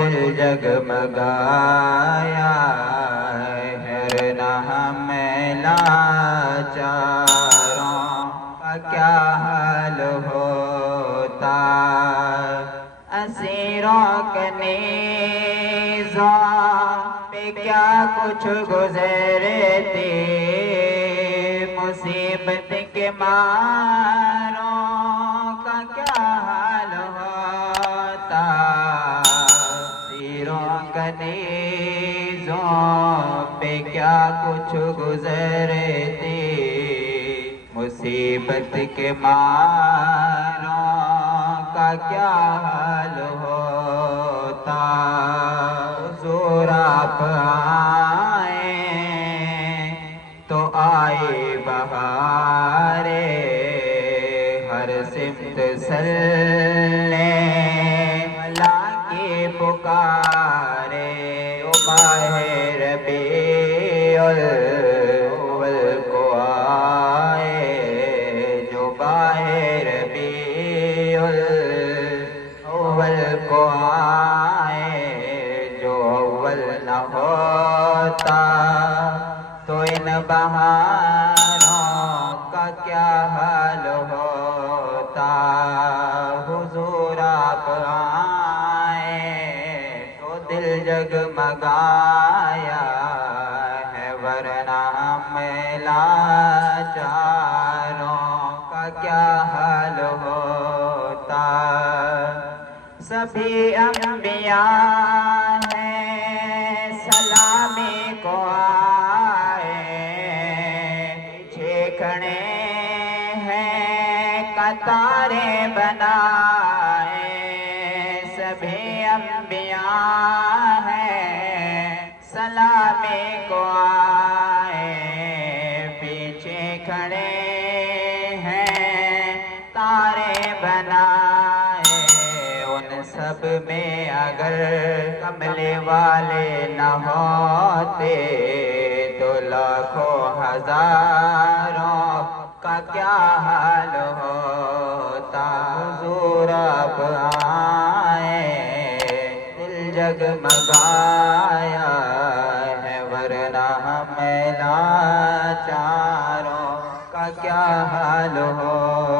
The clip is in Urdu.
دل جگمگایا ہے نہ ہمیں لاچاروں کا کیا حال ہوتا اسیروں کے نیزوں پہ کیا کچھ گزرتی مصیبت کے ماروں کا کیا حال ہوتا اسیروں کے نیزوں پہ کیا کچھ گزرتی مصیبت کے ماروں کا کیا حال ہوتا حضور آپ آئیں تو آئے بہارے ہر سمت سلے اللہ کی پکارے ماہ ربیع الاول کو آئے جو ماہ ربیع الاول کو آئے جو اول نہ ہوتا تو ان بہاروں کا کیا حال ہوتا حضور آپ آئیں تو دل جگمگایا ہے ورنہ ہمیں لاچاروں کا کیا حال ہوتا سبھی انبیاء ہیں سلامی کو پیچھے کھڑے ہیں قطاریں بنائے سبھی انبیاء ہیں سلامی کو آئے پیچھے کھڑے ہیں تارے بنائے ان سب میں اگر کملے والے نہ ہوتے تو لاکھوں ہزاروں کا کیا حال ہوتا حضور آپ آئیں دل جگمگایا ہے ورنہ ہمیں لاچاروں کا کیا حال ہوتا